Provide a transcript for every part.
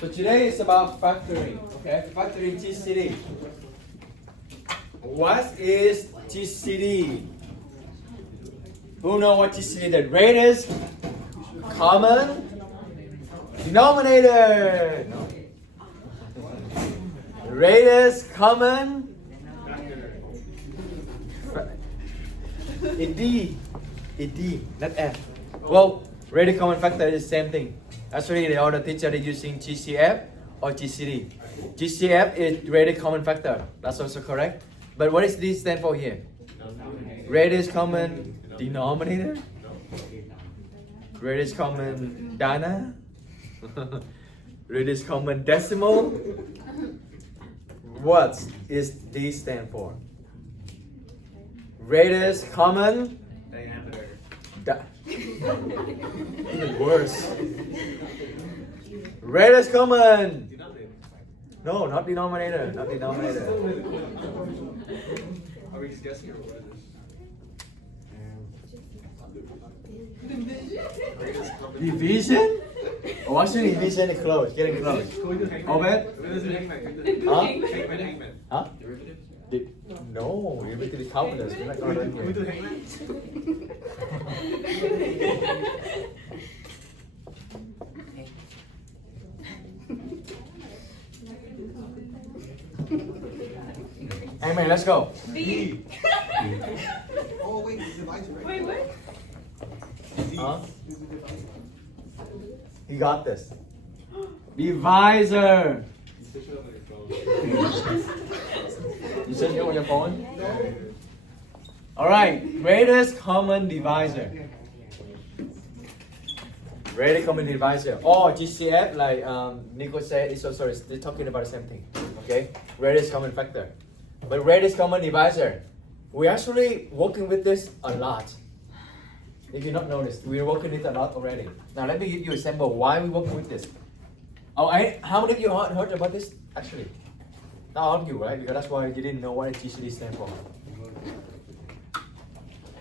So today is about factoring, okay? Factoring GCD. What is GCD? Who know what GCD? The greatest common denominator. No. Greatest common. D, not F. Well, greatest common factor is the same thing. Actually, the other teacher is using GCF or GCD. GCF is greatest common factor. That's also correct. But what is this stand for here? Greatest common denominator? Greatest common dana? Greatest common decimal? What is this stand for? Greatest common even worse. Greatest common. No, not denominator. Not denominator. Are we just guessing or what is this? Division? Oh, actually division is close. Getting close. Obed? Huh? Huh? No, you're making the calculus. We're not going to do it. Hey man, let's go. B. Oh wait, it's divisor, right? Wait, what? Huh? You got this. Divisor. You said it on your phone? Alright, greatest common divisor. Greatest common divisor. Or GCF, like Nico said, it's also they're talking about the same thing. Okay? Greatest common factor. But greatest common divisor, we're actually working with this a lot. If you not noticed, we're working with it a lot already. Now let me give you a sample why we're working with this. Oh, how many of you heard about this actually? Not all of you, right? Because that's why you didn't know what a GCD stands for.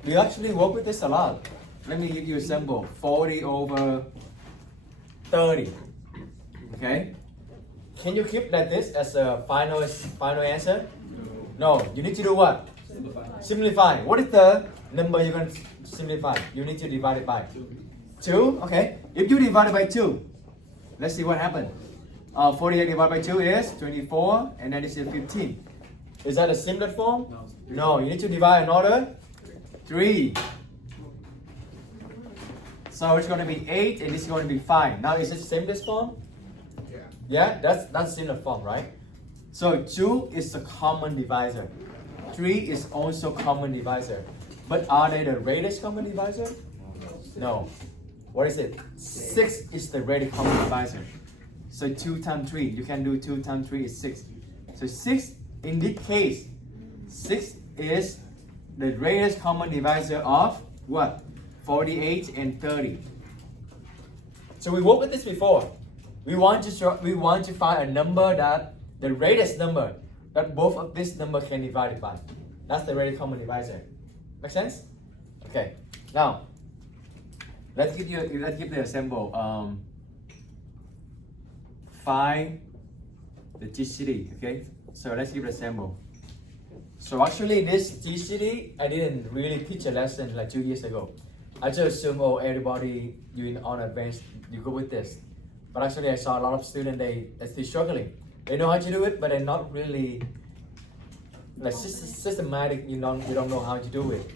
We actually work with this a lot. Let me give you a sample. 40 over 30. Okay? Can you keep like this as a final answer? No. You need to do what? Simplify. What is the number you're going to simplify? You need to divide it by 2. Okay. If you divide it by 2, let's see what happens. 48 divided by 2 is 24, and then this is 15. Is that a similar form? No. You need to divide another 3. So it's going to be 8, and this is going to be 5. Now is it simplest form? Yeah. Yeah, that's similar form, right? So 2 is the common divisor. 3 is also common divisor. But are they the greatest common divisor? No. What is it? 6 is the greatest common divisor. So 2 times 3, you can do 2 times 3 is 6. So 6, in this case, 6 is the greatest common divisor of what? 48 and 30. So we worked with this before. We want to find a number that the greatest number that both of this number can divide it by. That's the greatest common divisor. Make sense? Okay. Now, let's give you the example. Find the GCD. Okay. So let's give an example. So actually, this GCD I didn't really teach a lesson like 2 years ago. I just assume everybody you on advanced you go with this. But actually, I saw a lot of students they're still struggling. They know how to do it, but they're not really like systematic. You don't know how to do it.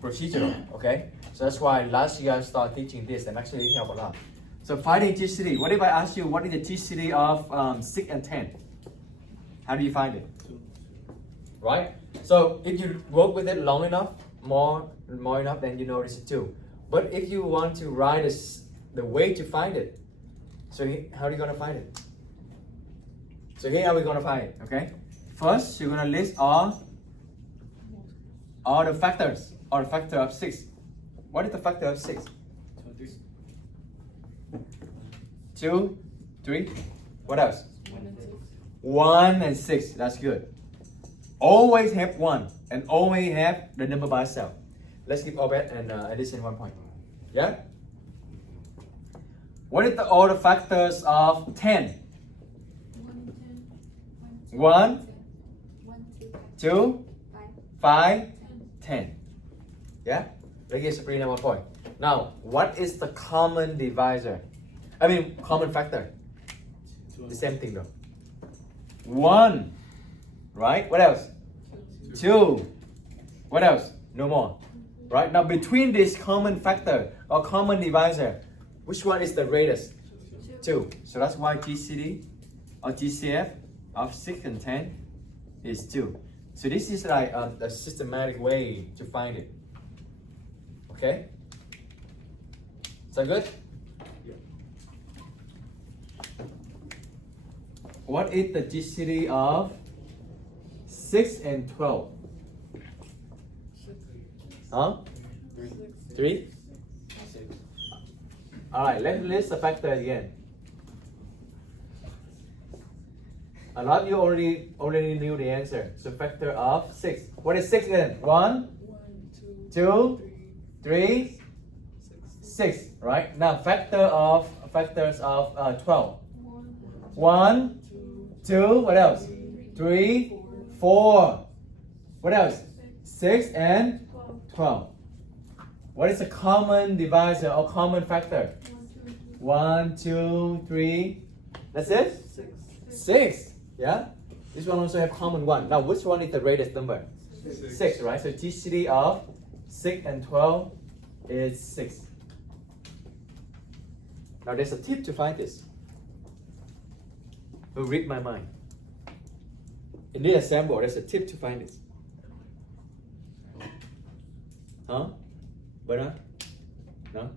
Procedural, okay? So that's why last year I started teaching this, and actually it helped a lot. So finding GCD. What if I ask you what is the GCD of 6 and 10? How do you find it? Right? So if you work with it long enough, more enough, then you notice it too. But if you want to write the way to find it, so how are you gonna find it? So here are we gonna find it, okay? First, you're gonna list all the factors, or the factor of 6. What is the factor of 6? 2, 3, what else? 1 and 6, that's good. Always have 1 and always have the number by itself. Let's give Obed and addition 1 point. Yeah? What is all the factors of 10? 1, 2, 2, 5, 5, 10. Yeah? Let's get Sabrina 1 point. Now, what is the common divisor? I mean, common factor. The same thing though. 1. Right? What else? 2. What else? No more. Right? Now, between this common factor or common divisor, which one is the greatest? 2. So that's why GCD or GCF of 6 and 10 is 2. So this is like a systematic way to find it. Okay? Sound good? What is the GCD of 6 and 12? Huh? 3? Alright, let's list the factor again. A lot of you already knew the answer. So factor of 6. What is 6 again? 1, 2, 3, 6. Right? Now factors of 12. 1, 2, what else? 3, 4. What else? 6 and 12. What is a common divisor or common factor? 1, 2, 3. That's it? 6. Yeah? This one also have common 1. Now which one is the greatest number? 6, right? So GCD of 6 and 12 is 6. Now there's a tip to find this. Will read my mind. In this example, there's a tip to find this. Huh? Bernard? No?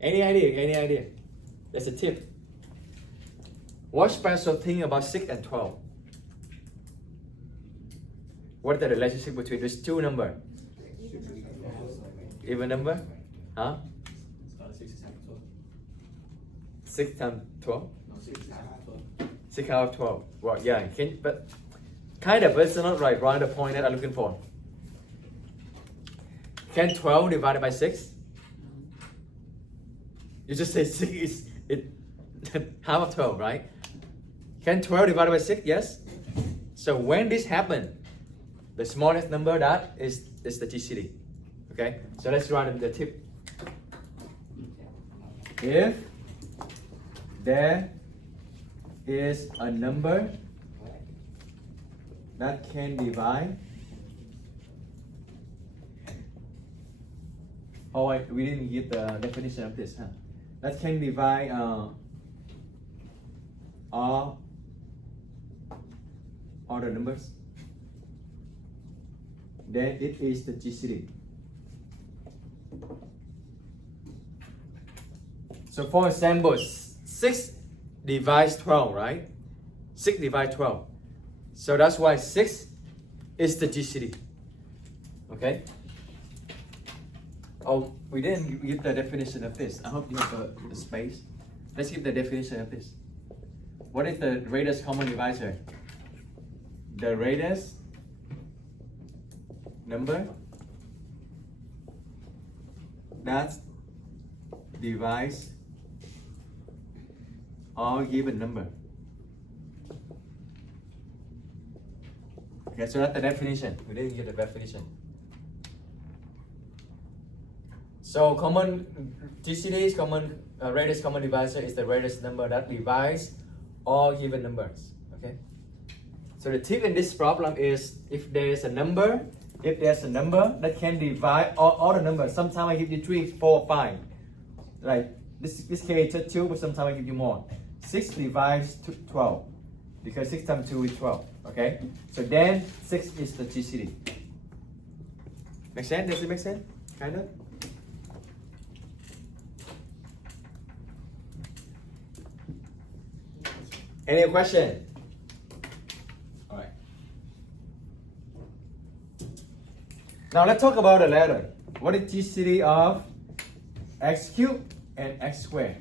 Any idea? There's a tip. What special thing about 6 and 12? What is the relationship between these two numbers? Even number? Huh? 6 times 12? 6 out of 12. Right, yeah, but kind of, but it's not right the point that I'm looking for. Can 12 divided by 6? You just say 6 is half of 12, right? Can 12 divided by 6? Yes. So when this happens, the smallest number that is the GCD. Okay? So let's write the tip. If there is a number that can divide. Oh wait, we didn't get the definition of this, huh? That can divide all the numbers. Then it is the GCD. So for example, 6 divides 12, right? 6 divides 12. So that's why 6 is the GCD. Okay? Oh, we didn't give the definition of this. I hope you have the space. Let's give the definition of this. What is the greatest common divisor? The greatest number that divides all given number. Okay, so that's the definition. We didn't get the definition. So common GCD is greatest common divisor is the greatest number that divides all given numbers. Okay. So the tip in this problem is if there's a number that can divide all the numbers. Sometimes I give you 3, 4, 5. Right. This case is 2, but sometimes I give you more. 6 divides 12 because 6 times 2 is 12. Okay. So then 6 is the GCD. Make sense? Does it make sense? Kind of. Any question? All right. Now let's talk about the letter. What is GCD of x cubed and x squared?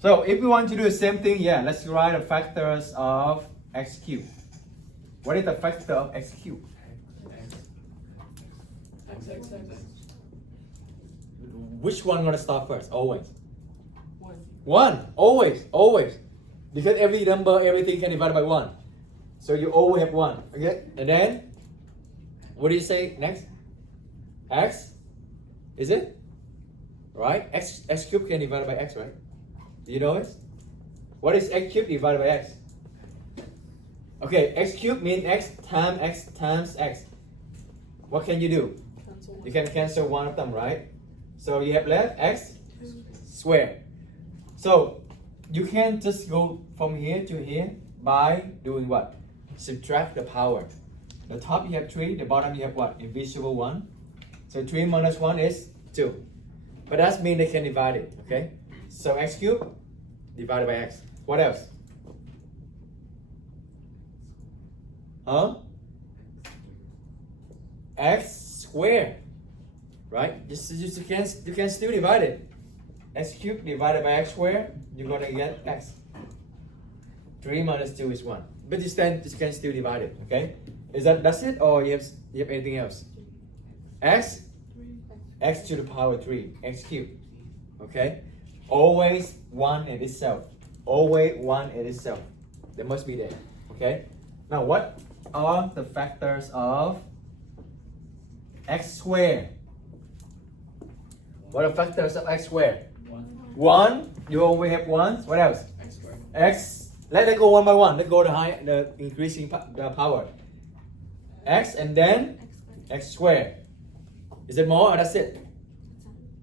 So if we want to do the same thing, yeah, let's write the factors of x cubed. What is the factor of x cubed? Which one gonna start first? Always. 1. Always. Because every number, everything can divide by 1. So you always have 1. Okay? And then, what do you say next? X? Is it? Right? X cubed can divide by X, right? Do you know it? What is X cubed divided by X? Okay, X cubed means X times X. What can you do? You can cancel one of them, right? So you have left X squared. So you can just go from here to here by doing what? Subtract the power. The top you have 3, the bottom you have what? Invisible 1. So 3 minus 1 is 2. But that means they can divide it, okay? So X cubed divided by X. What else? Huh? X squared. Right? You can still divide it. X cubed divided by X squared, you're gonna get X. 3 minus 2 is 1. But you can still divide it, okay? That's it, or you have anything else? X to the power 3, X cubed. Okay? Always 1 in itself. Always 1 in itself. That must be there. Okay? Now what are the factors of X squared? What are factors of X squared? 1. You always have 1. What else? X squared. X. Let's go one by one. Let's go the increasing the power. X and then X squared. Is it more or that's it?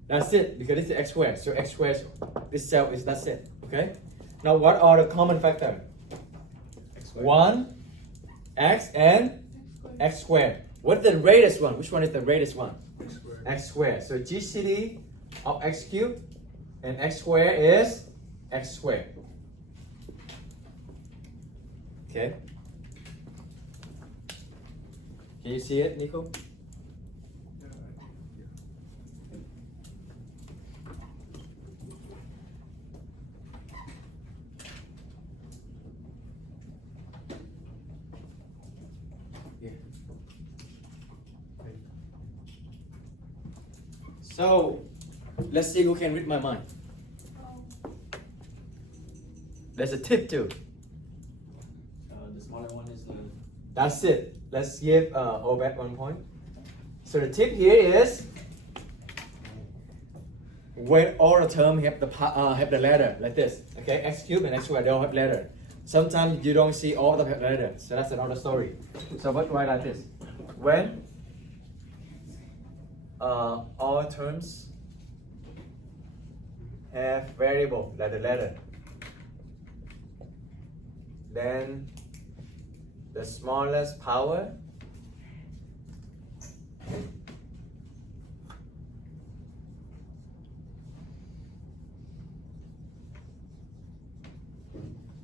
That's it, because this is X squared. So X squared itself is that's it. Okay? Now what are the common factors? 1, X and X squared. What's the greatest one? Which one is the greatest one? X squared. X squared. So GCD of X cubed and X squared is X squared. Okay? Can you see it, Nico? So, let's see who can read my mind. There's a tip too. The smaller one is the. That's it. Let's give Obed 1 point. So the tip here is when all the terms have the letter like this. Okay, X cubed and X squared don't have letter. Sometimes you don't see all the letters, so that's another story. So what write like this? When all terms have variable like the letter, then the smallest power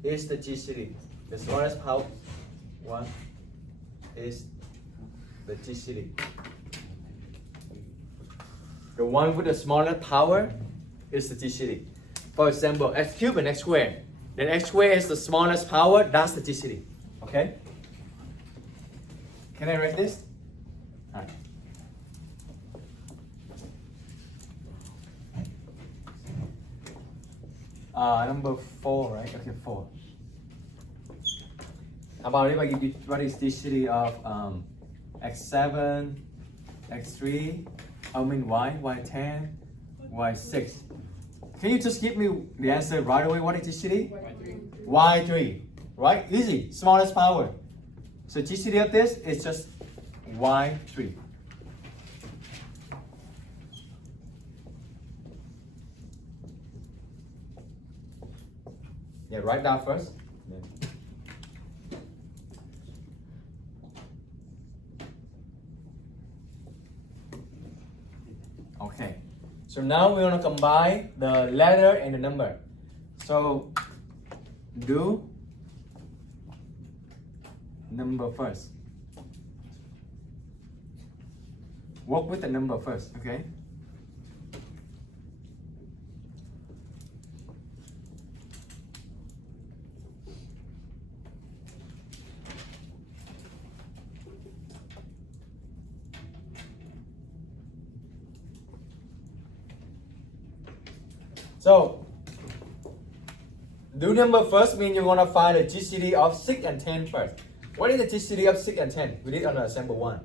is the GCD. The smallest power one is the GCD. The one with the smallest power is the GCD. For example, X cubed and X squared. Then X squared is the smallest power, that's the GCD. Okay? Can I write this? Number 4, right? Okay, 4. About if I give you what is GCD of X7, X3, Y10, Y6. Can you just give me the answer right away? What is GCD? Y3. Right? Easy. Smallest power. So GCD of this is just Y3. Yeah, write down first. Okay. So now we're gonna combine the letter and the number. So do number first. Work with the number first, okay? So Do number first means you're gonna find the GCD of 6 and 10 first. What is the GCD of 6 and 10? We did on the sample 1.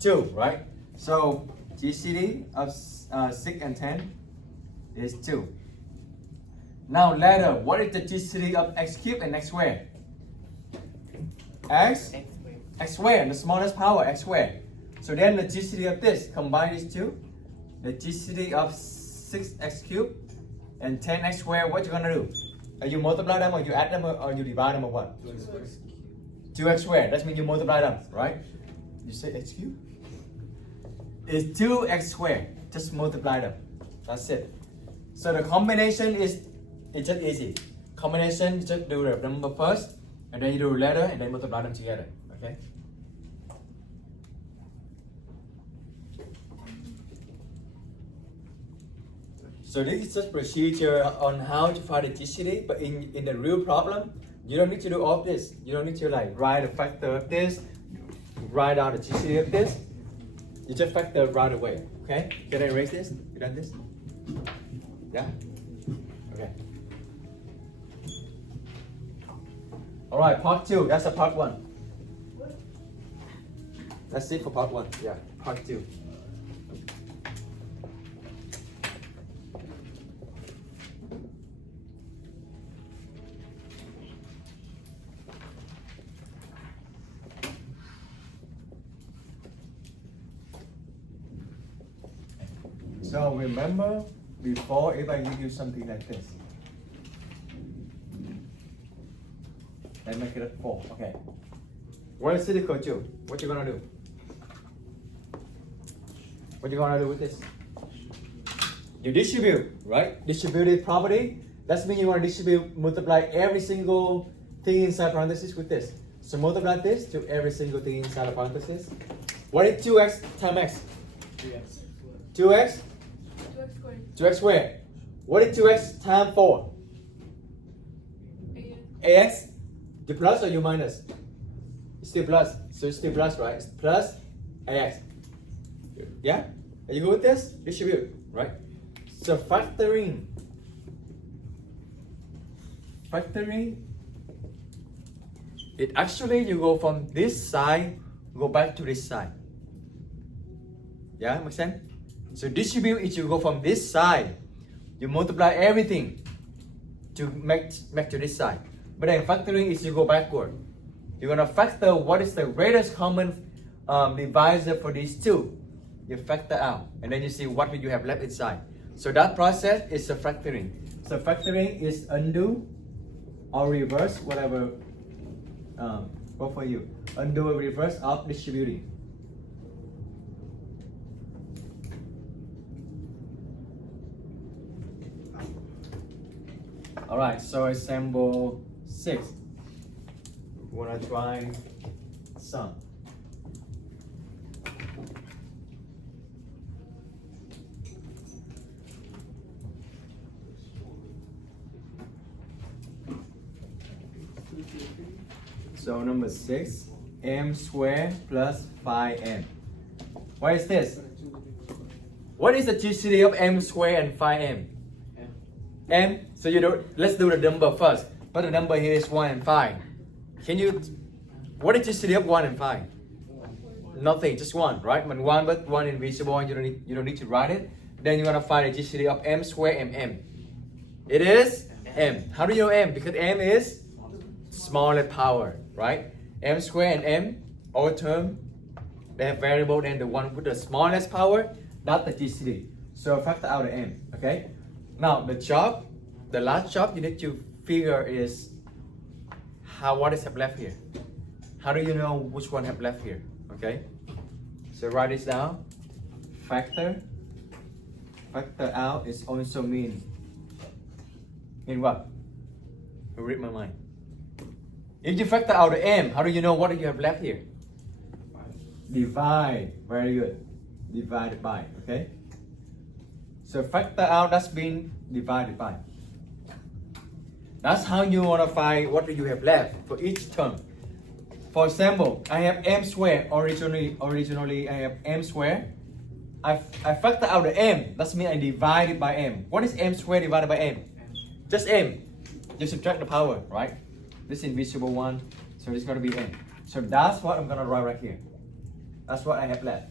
2, right? So GCD of 6 and 10 is 2. Now letter, what is the GCD of x cubed and x squared? X squared, the smallest power, x squared. So then the GCD of this, combine these two. The GCD of 6x cubed and 10x squared, what you gonna do? Are you multiply them or you add them or you divide them or what? 2x squared, that means you multiply them, right? You say x cubed? It's 2x squared, just multiply them. That's it. So the combination is, it's just easy. Combination, you just do the number first, and then you do the letter, and then multiply them together, okay? So this is just procedure on how to find the GCD, but in the real problem, you don't need to do all of this. You don't need to like write a factor of this, write out the GCD of this. You just factor right away, okay? Can I erase this? You done this? Yeah? Okay. Alright, part 2, that's a part 1. That's it for part 1, yeah, part 2. So remember before if I give you something like this, and make it a 4, okay. What is it equal to? What you gonna do? What you gonna do with this? You distribute, right? Distributive property. That means you want to distribute, multiply every single thing inside parenthesis with this. So multiply this to every single thing inside the parenthesis. What is 2x times x? 3x. 2x? 2x squared. 2x squared. What is 2x times 4? ax? You plus or you minus? It's still plus. So it's still plus, right? It's plus ax. Yeah? Are you good with this? Distribute, right? So factoring. It actually you go from this side, go back to this side. Yeah, make sense? So distribute is you go from this side, you multiply everything to make to this side. But then factoring is you go backward. You're gonna factor what is the greatest common divisor for these two. You factor out, and then you see what will you have left inside. So that process is a factoring. So factoring is undo or reverse, whatever work for you. Undo or reverse of distributing. Alright, so example 6. We're gonna try sum. So number 6, m squared plus 5m. What is this? What is the GCD of m squared and 5m? M. So you do. Let's do the number first. But the number here is 1 and 5. Can you? What is GCD of 1 and 5? Nothing, just 1, right? When 1 but 1 invisible, and you don't need to write it. Then you're gonna find the GCD of m squared and m. It is m. How do you know m? Because m is smaller power, right? M squared and m, all term, they have variable, and the one with the smallest power, that's the GCD. So factor out the m, okay? Now the last job you need to figure is what is have left here. How do you know which one have left here, okay? So write this down. Factor out is also mean what? Read my mind. If you factor out the m, how do you know what you have left here? Divide. Very good. Divided by. Okay. So factor out, that's been divided by. That's how you want to find what you have left for each term. For example, I have m squared. Originally I have m squared. I factor out the m. That means I divide it by m. What is m squared divided by m? Just m. You subtract the power, right? This invisible one, so it's gonna be n. So that's what I'm gonna write right here. That's what I have left.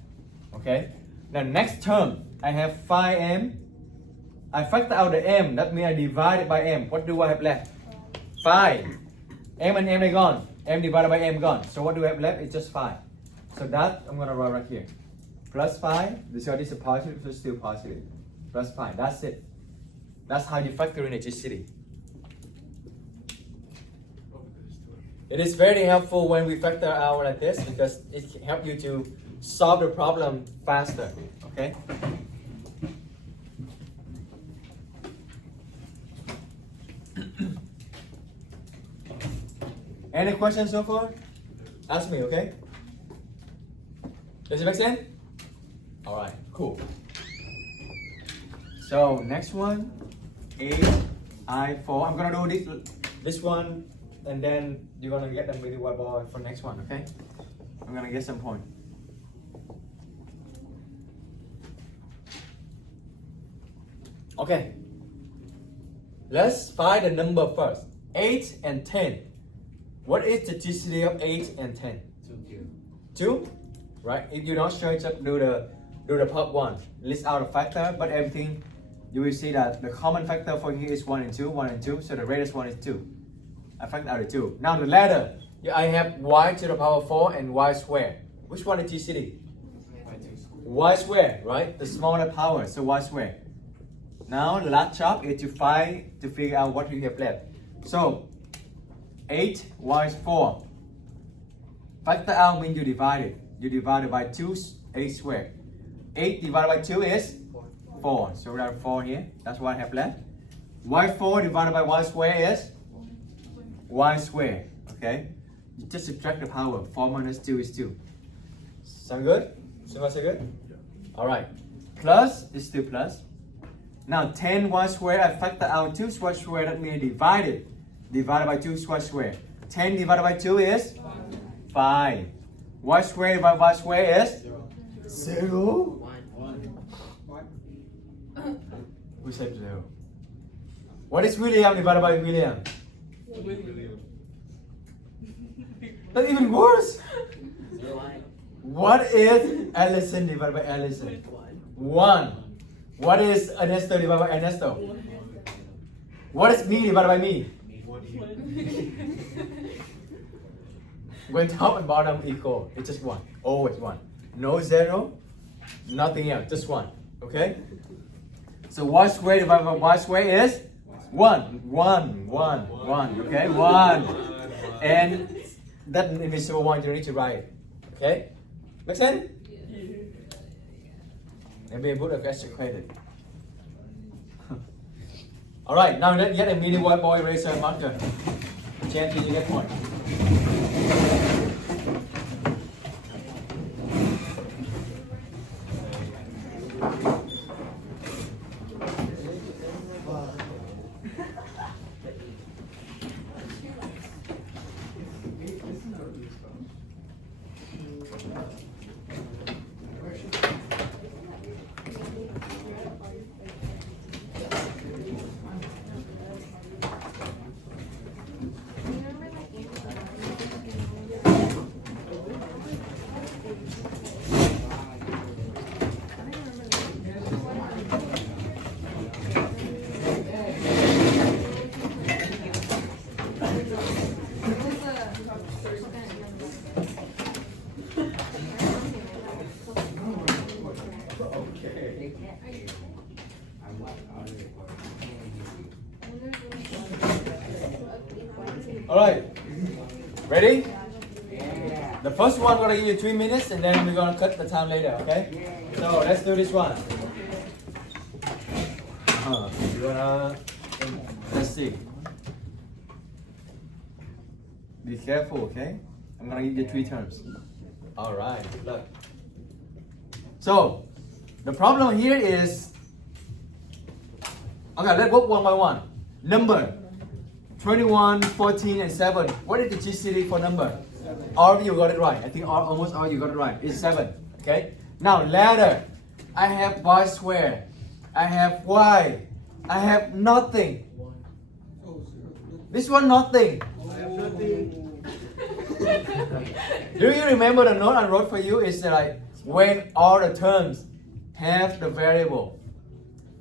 Okay? Now next term, I have 5m. I factor out the m, that means I divide it by m. What do I have left? 5. M and m are gone. M divided by m gone. So what do I have left? It's just 5. So that I'm gonna write right here. Plus 5, this is positive, so it's still positive. Plus 5, that's it. That's how you factor in a GCD. It is very helpful when we factor out like this because it can help you to solve the problem faster. Okay? Any questions so far? Ask me, okay? Does it make sense? Alright, cool. So next one, I4. I'm gonna do this one, and then you're gonna get them with the whiteboard for next one, okay? I'm gonna get some point. Okay. Let's find the number first. 8 and 10. What is the GCD of 8 and 10? 2? Right? If you're not sure, just do the part 1. List out the factor, but everything you will see that the common factor for here is 1 and 2, 1 and 2, so the greatest one is 2. I factor out the 2. Now the letter, I have y to the power 4 and y squared. Which one is GCD? Y squared, right? The smaller power, so y squared. Now the last job is to figure out what you have left. So 8 y is 4. Factor out means you divide it. You divide it by 2, 8 squared. 8 divided by 2 is 4. So we have 4 here. That's what I have left. Y4 divided by y squared is y squared. Okay? You just subtract the power. 4 minus 2 is 2. Sound good? So far so good? Alright. Plus is still plus. Now 10 y squared, I factor out 2 y squared, that means divide it. Divided by 2 y squared. 10 divided by 2 is 5. Y squared divided by y squared is 0. Who said 0? What is William divided by William? That's even worse. What is Allison divided by Allison? 1. What is Ernesto divided by Ernesto? What is me divided by me? When top and bottom equal, it's just 1. Always 1. No 0, nothing else, just 1. Okay? So y squared divided by y squared is 1. 1. Okay? 1. And that invisible one you need to write. Okay? Make sense? Maybe I put a extra credit. Alright, now let's get a mini whiteboard eraser marker. Chance you get point. Alright, ready? The first one, we're gonna give you 3 minutes and then we're gonna cut the time later, okay? So let's do this one. Let's see. Be careful, okay? I'm gonna give you 3 terms. Alright, good luck. So, the problem here is, okay, let's work one by one. Number 21, 14, and 7. What is the GCD for number? All of you got it right. I think almost all of you got it right. It's 7. Okay? Now, letter. I have y squared. I have y. I have nothing. This one nothing. I have nothing. Do you remember the note I wrote for you is like when all the terms have the variable,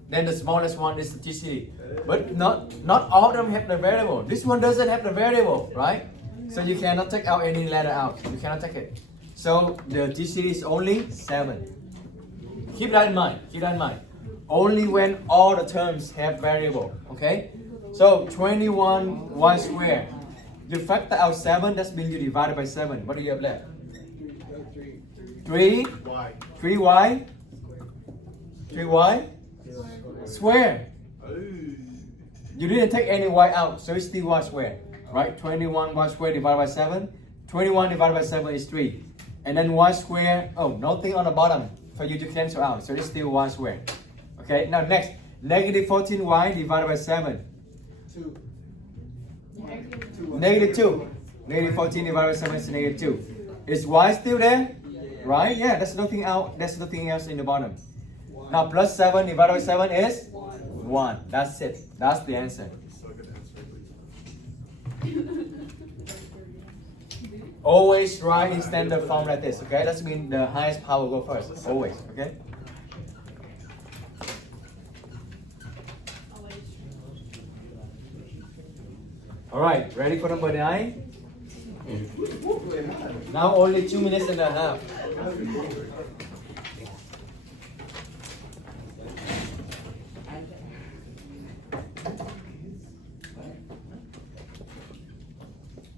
then the smallest one is the GCD. But not all of them have the variable. This one doesn't have the variable, right? So you cannot take out any letter out. You cannot take it. So the GCD is only 7. Keep that in mind. Keep that in mind. Only when all the terms have variable. Okay? So 21y squared. You factor out 7, that means you divide it by 7. What do you have left? 3. Why? 3y. 3y squared. You didn't take any y out, so it's still y squared. Right? 21y squared divided by 7. 21 divided by 7 is 3. And then y squared, oh, nothing on the bottom for you to cancel out, so it's still y squared. Okay, now next, negative 14y divided by 7. 2. Negative 2. Negative 14 divided by 7 is negative 2. Is y still there? Right? Yeah, there's nothing out, there's nothing else in the bottom. Now plus 7 divided by 7 is 1. That's it. That's the answer. Always write in standard form like this, okay? That means the highest power go first. Always, okay? Alright, ready for number 9? Now only 2 minutes and a half.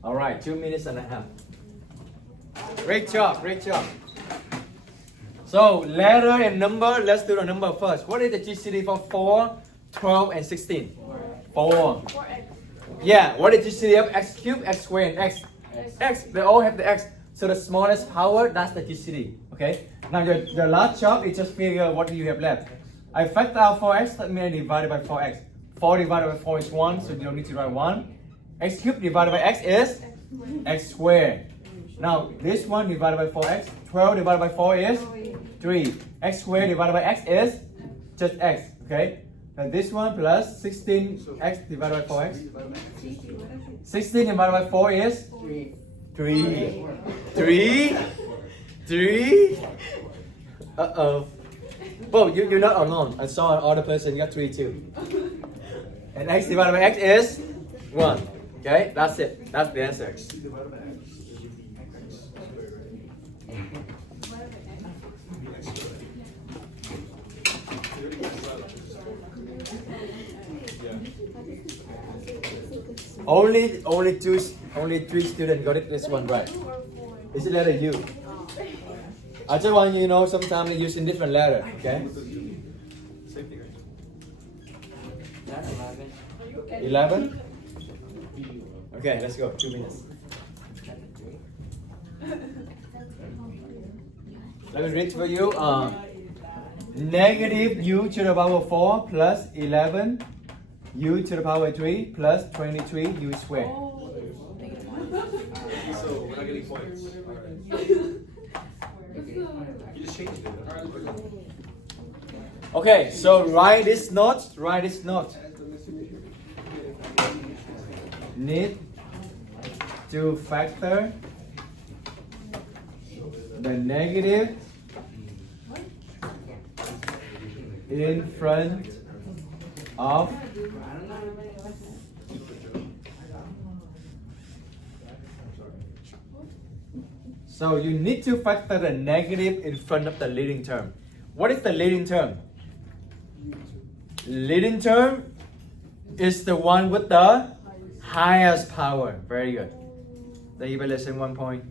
Alright, 2 minutes and a half. Great job, great job. So, letter and number, let's do the number first. What is the GCD for 4, 12, and 16? 4. Yeah, what is GCD of x cubed, x squared, and x? X, they all have the x. So the smallest power, that's the GCD. Okay? Now the last job is just figure what do you have left. I factor out 4x, that means I divided by 4x. 4 divided by 4 is 1, so you don't need to write 1. X cubed divided by x is x squared. Now this one divided by 4x, 12 divided by 4 is 3. X squared divided by x is just x. Okay? Now this one plus 16x divided by 4x. 16 divided by 4 is 3. 3. Uh-oh. Well, you're not alone. I saw another person got 3 too. And x divided by x is 1. Okay, that's it. That's the answer. Only 3 students got it. This one right. Is it letter U? I just want you to know sometimes they use in different letter. Okay. 11. Okay, let's go. 2 minutes. Let me read for you. Negative u to the power 4 plus 11 u to the power 3 plus 23 u squared. So we're not getting points. Alright. You just changed it. Okay, so write this note. Write this note. Need to factor the negative in front of so you need to factor the negative in front of the leading term. What is the leading term? Leading term is the one with the highest power. Very good. The evaluation 1 point.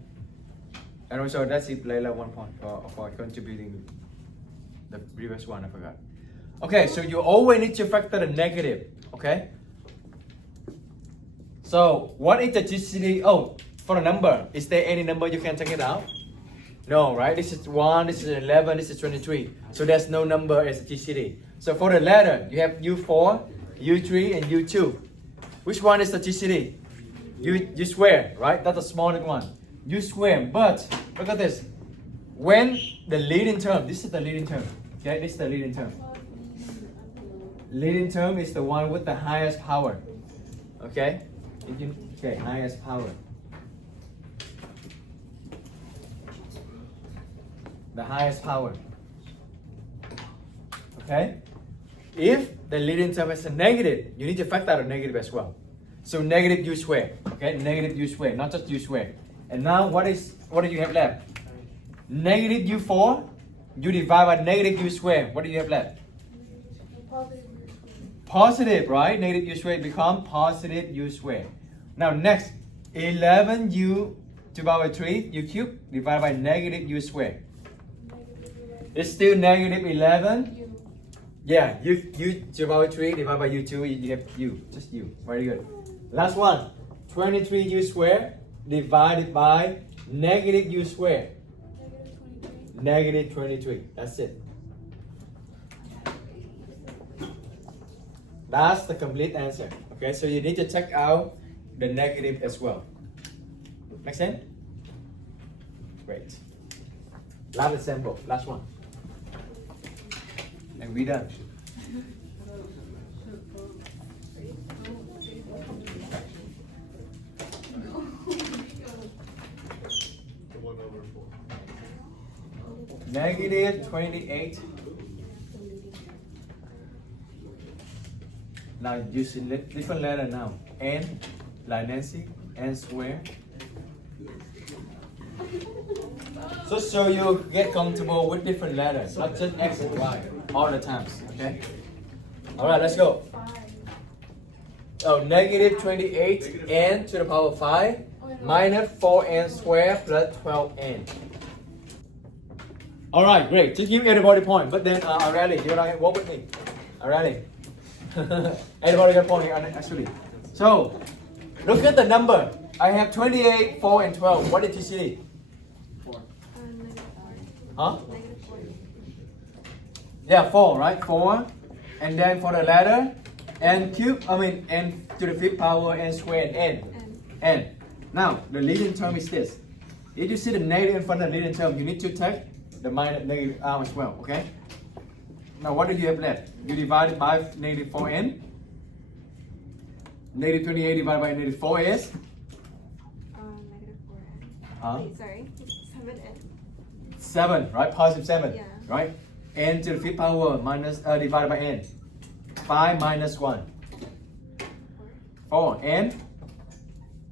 And also that's it, Layla 1 point for contributing the previous one, I forgot. Okay, so you always need to factor the negative. Okay? So what is the GCD? Oh, for a number, is there any number you can take it out? No, right? This is 1, this is 11, this is 23. So there's no number as a GCD. So for the letter, you have U4, U3, and U2. Which one is the GCD? U square, right? That's the smallest one. U square, but look at this. When the leading term, this is the leading term. Okay, this is the leading term. Leading term is the one with the highest power. Okay? Okay, highest power. The highest power. Okay? If the leading term is a negative, you need to factor out a negative as well. So negative u squared. Okay, negative u squared, not just u squared. And now what do you have left? Negative u4, you divide by negative u squared. What do you have left? Positive, right? Negative u squared become positive u squared. Now next, 11u to the power 3 u cubed divided by negative u squared. It's still negative 11. Yeah, u to the power 3 divided by u2, you have u, just u. Very good. Last one, 23u squared divided by negative u squared. Negative 23. That's it. That's the complete answer. Okay, so you need to check out the negative as well. Make sense? Great. Last example, last one. And we're done. The 1/4. Negative 28. Now use a different letter now. N, like Nancy, N square. So you get comfortable with different letters, not just X and Y all the times. Okay? Alright, let's go. Oh, negative 28 n to the power 5 minus 4n squared plus 12n. Alright, great. Just give everybody point. But then, Aurelie, you're not work with me. Aurelie. Everybody got point actually. So, look at the number. I have 28, 4, and 12. What did you see? 4. Huh? Yeah, 4, right? 4. And then for the letter, n cube, n to the 5th power, n squared, n. Now, the leading term is this. If you see the negative in front of the leading term, you need to take the minus negative out as well, okay? Now, what do you have left? You divide it by negative 4n. Negative 28 divided by negative 4 is? Negative 4n. Huh? Wait, sorry. 7n. 7, right? Positive 7, Yeah. right? N to the 5th power minus divided by n. 5 minus 1. 4. N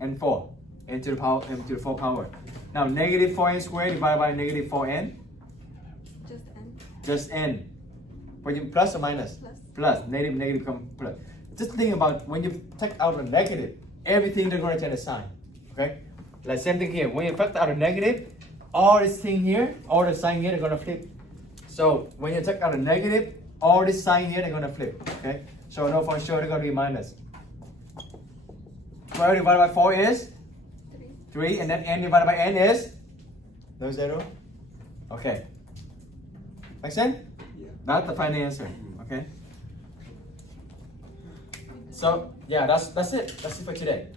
and 4. N to the power, n to the 4th power. Now, negative 4n squared divided by negative 4n. Just n. Just n. For you plus or minus? Plus. Plus. Negative become plus. Just think about when you take out a negative, everything they're going to change the sign. Okay? Like same thing here. When you factor out a negative, all this thing here, all the sign here, they're going to flip. So when you take out a negative, all this sign here, they're going to flip. Okay? So I know for sure they're going to be minus. 12 divided by 4 is? 3. And then n divided by n is? No 0? Okay. Make sense? Yeah. That's the final answer. Okay? So, yeah, that's it. That's it for today.